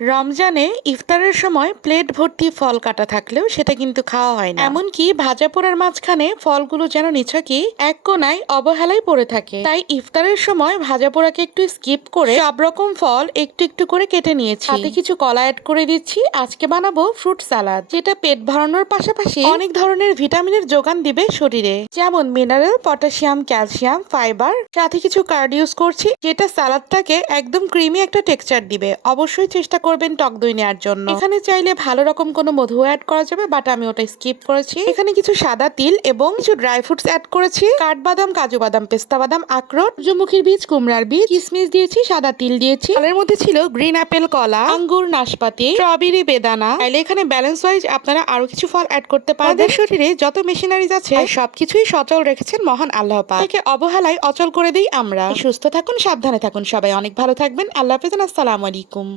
রমজানে ইফতারের সময় প্লেট ভর্তি ফল কাটা থাকলেও সেটা কিন্তু খাওয়া হয় না। এমনকি ভাজা পোড়ার মাঝখানে ফলগুলো যেন নিছকই এক কোনায় অবহেলায় পড়ে থাকে। তাই ইফতারের সময় ভাজা পোড়াকে একটু স্কিপ করে সব রকম ফল একটু একটু করে কেটে নিয়েছি, সাথে কিছু কলা অ্যাড করে দিচ্ছি। আজকে বানাবো ফ্রুট সালাদ, যেটা পেট ভরানোর পাশাপাশি অনেক ধরনের ভিটামিনের যোগান দিবে শরীরে, যেমন মিনারেল, পটাশিয়াম, ক্যালসিয়াম, ফাইবার, সাথে কিছু কার্ড ইউজ করছি, যেটা সালাদটাকে একদম ক্রিমি একটা টেক্সচার দিবে। অবশ্যই চেষ্টা করবেন টক দই নেওয়ার জন্য। এখানে চাইলে ভালো রকম কোনো মধু অ্যাড করা যাবে, বাট আমি ওটা স্কিপ করেছি। এখানে কিছু সাদা তিল এবং কিছু ড্রাই ফ্রুটস অ্যাড করেছি, কাঠবাদাম, কাজু বাদাম, পেস্তা বাদাম, আখরোট, সূর্যমুখীর বীজ, কুমড়ার বীজ, কিশমিশ দিয়েছি, সাদা তিল দিয়েছি। ফলের মধ্যে ছিল গ্রিন অ্যাপেল, কলা, আঙ্গুর, নাশপাতি, স্ট্রবেরি, বেদানা। চাইলে এখানে ব্যালেন্স ওয়াইজ আপনারা আরো কিছু ফল অ্যাড করতে পারেন। আমাদের শরীরে যত মেশিনারিজ আছে সবকিছুই সচল রেখেছেন মহান আল্লাহ পাক। থেকে অবহেলায় অচল করে দিই আমরা। সুস্থ থাকুন, সাবধানে থাকুন, সবাই অনেক ভালো থাকবেন। আল্লাহ হাফেজ, আসসালামু আলাইকুম।